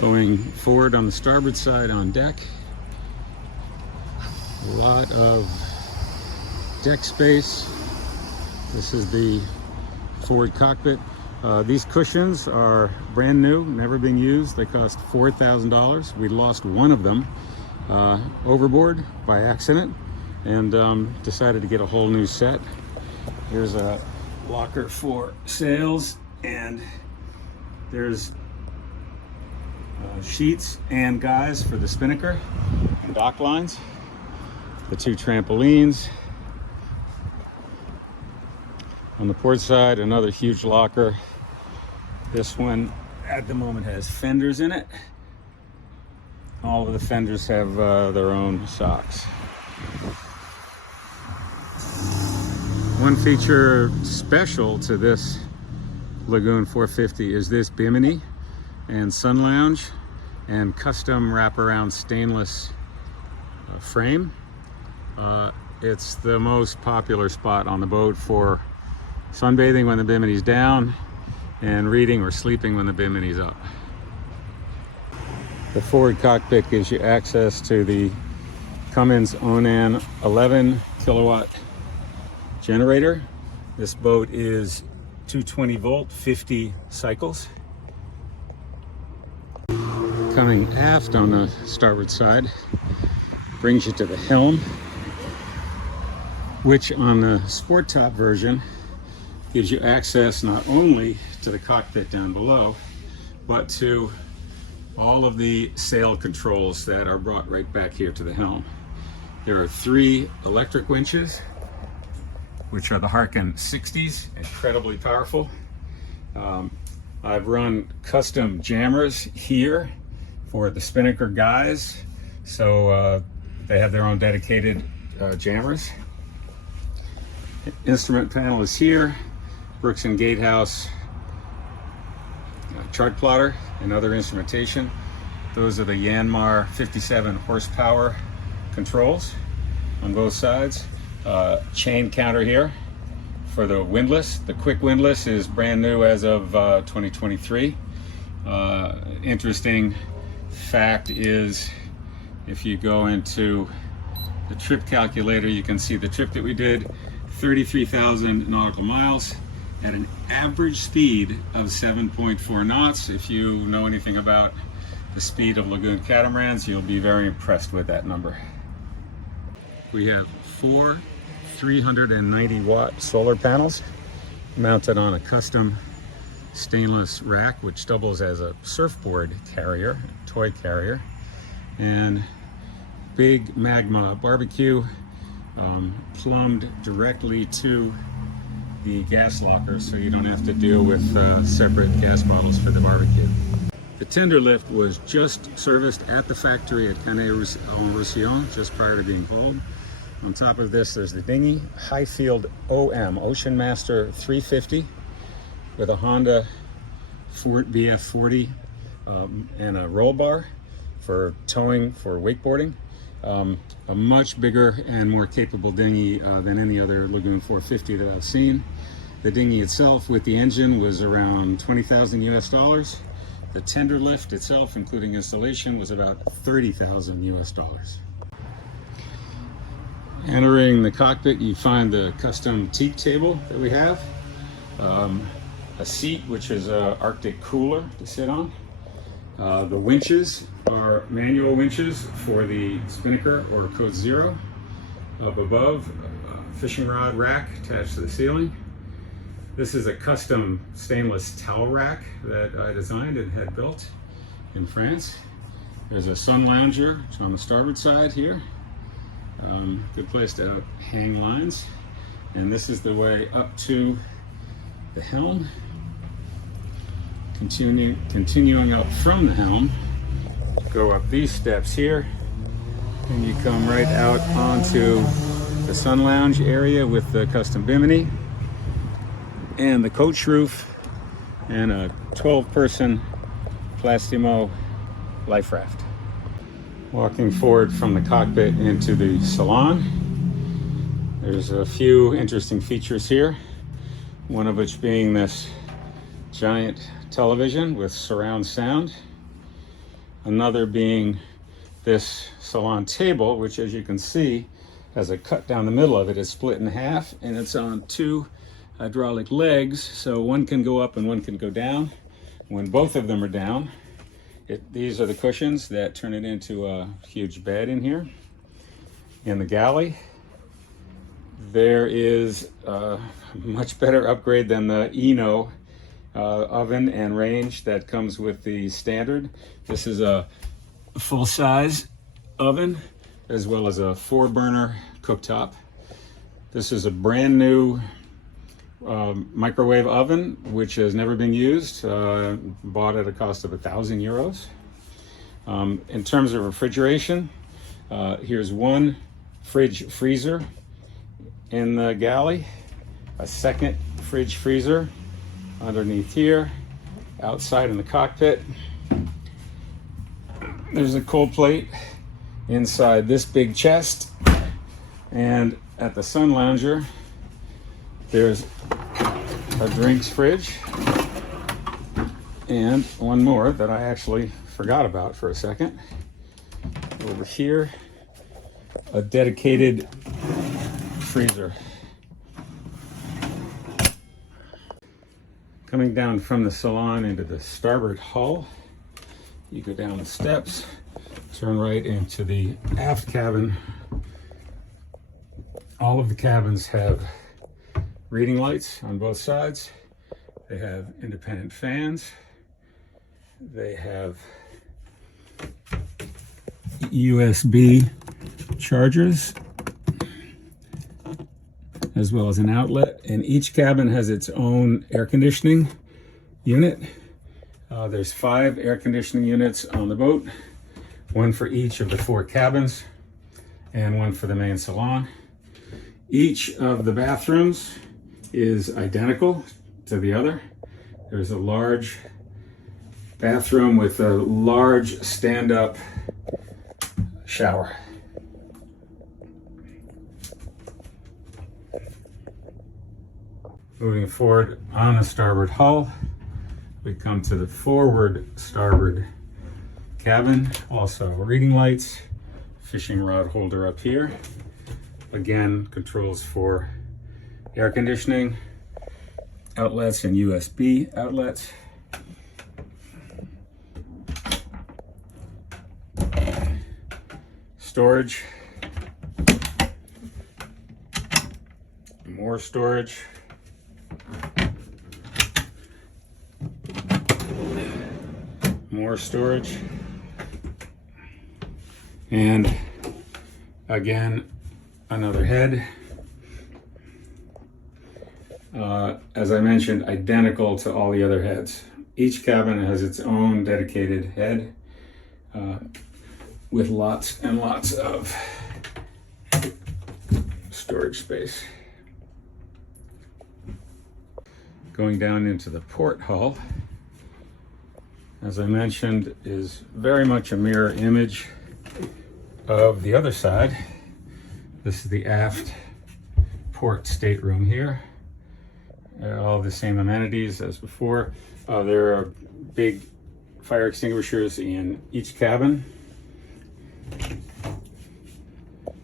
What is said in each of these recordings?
Going forward on the starboard side on deck, a lot of deck space. This is the forward cockpit. These cushions are brand new, never been used. They cost $4,000. We lost one of them overboard by accident and decided to get a whole new set. Here's a locker for sails, and there's sheets and guys for the spinnaker and dock lines, the two trampolines. On the port side, another huge locker. This one at the moment has fenders in it. All of the fenders have their own socks. One feature special to this Lagoon 450 is this bimini and sun lounge and custom wraparound stainless frame. It's the most popular spot on the boat for sunbathing when the bimini's down and reading or sleeping when the bimini's up. The forward cockpit gives you access to the Cummins Onan 11 kilowatt generator. This boat is 220 volt, 50 cycles. Coming aft on the starboard side brings you to the helm, which on the SporTop version gives you access not only to the cockpit down below, but to all of the sail controls that are brought right back here to the helm. There are 3 electric winches, which are the Harken 60s, incredibly powerful. I've run custom jammers here for the spinnaker guys, so they have their own dedicated jammers. Instrument panel is here. Brooks and Gatehouse chart plotter and other instrumentation. Those are the Yanmar 57 horsepower controls on both sides. Chain counter here for the windlass. The quick windlass is brand new as of 2023. Interesting fact is, if you go into the trip calculator, you can see the trip that we did, 33,000 nautical miles at an average speed of 7.4 knots. If you know anything about the speed of Lagoon catamarans, you'll be very impressed with that number. We have 4 390 watt solar panels mounted on a custom stainless rack, which doubles as a surfboard carrier, toy carrier, and big Magma barbecue plumbed directly to the gas locker, so you don't have to deal with separate gas bottles for the barbecue. The tender lift was just serviced at the factory at Canet-en-Roussillon just prior to being hauled. On top of this, there's the dinghy, Highfield OM, Ocean Master 350, with a Honda BF40 and a roll bar for towing for wakeboarding. A much bigger and more capable dinghy than any other Lagoon 450 that I've seen. The dinghy itself with the engine was around 20,000 US dollars. The tender lift itself, including installation, was about 30,000 US dollars. Entering the cockpit, you find the custom teak table that we have, a seat which is an Arctic cooler to sit on. The winches are manual winches for the spinnaker or Code Zero. Up above, a fishing rod rack attached to the ceiling. This is a custom stainless towel rack that I designed and had built in France. There's a sun lounger on the starboard side here. Good place to hang lines. And this is the way up to the helm. Continuing up from the helm, go up these steps here, and you come right out onto the sun lounge area with the custom bimini and the coach roof and a 12-person Plastimo life raft. Walking forward from the cockpit into the salon, there's a few interesting features here, one of which being this giant television with surround sound. Another being this salon table, which, as you can see, has a cut down the middle of it. It's split in half, and it's on two hydraulic legs, so one can go up and one can go down. When both of them are down, these are the cushions that turn it into a huge bed in here. In the galley, there is a much better upgrade than the Eno oven and range that comes with the standard. This is a full-size oven as well as a 4-burner cooktop. This is a brand new microwave oven which has never been used, bought at a cost of €1,000. In terms of refrigeration, here's one fridge freezer in the galley, a second fridge freezer underneath here, outside in the cockpit. There's a cold plate inside this big chest, and at the sun lounger there's a drinks fridge, and one more that I actually forgot about for a second. Over here, a dedicated freezer. Coming down from the salon into the starboard hull, you go down the steps, turn right into the aft cabin. All of the cabins have reading lights on both sides. They have independent fans. They have USB chargers, as well as an outlet, and each cabin has its own air conditioning unit. There's 5 air conditioning units on the boat, one for each of the 4 cabins and one for the main salon. Each of the bathrooms is identical to the other. There's a large bathroom with a large stand-up shower. Moving forward on the starboard hull, we come to the forward starboard cabin. Also reading lights, fishing rod holder up here. Again, controls for air conditioning, outlets and USB outlets. Storage, more storage, more storage, and again another head. As I mentioned, identical to all the other heads. Each cabin has its own dedicated head with lots and lots of storage space. Going down into the port hull, as I mentioned, is very much a mirror image of the other side. This is the aft port stateroom here. All the same amenities as before. There are big fire extinguishers in each cabin.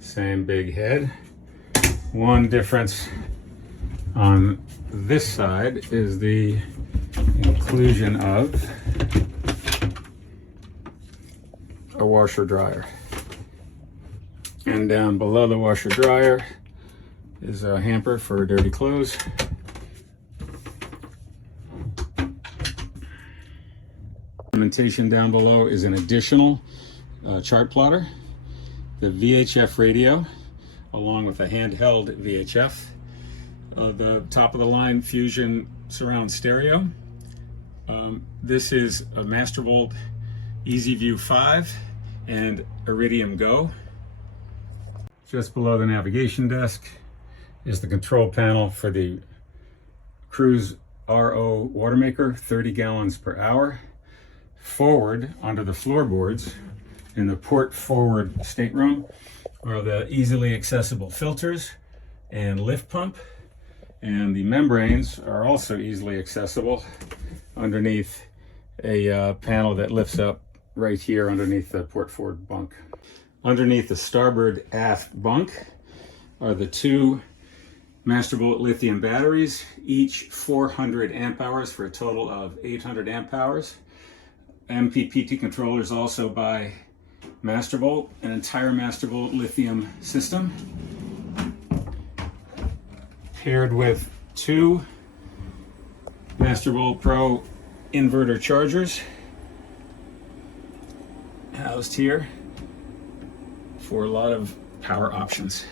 Same big head. One difference on this side is the inclusion of a washer dryer. And down below the washer dryer is a hamper for dirty clothes. Instrumentation down below is an additional chart plotter, the VHF radio, along with a handheld VHF, the top of the line Fusion surround stereo. This is a Mastervolt EasyView 5 and Iridium Go. Just below the navigation desk is the control panel for the Cruise RO water maker, 30 gallons per hour. Forward under the floorboards in the port forward stateroom are the easily accessible filters and lift pump, and the membranes are also easily accessible underneath a panel that lifts up right here underneath the port forward bunk. Underneath the starboard aft bunk are the two Masterbolt lithium batteries, each 400 amp hours for a total of 800 amp hours. MPPT controllers also by Masterbolt, an entire Masterbolt lithium system paired with two Masterbolt Pro inverter chargers housed here for a lot of power options.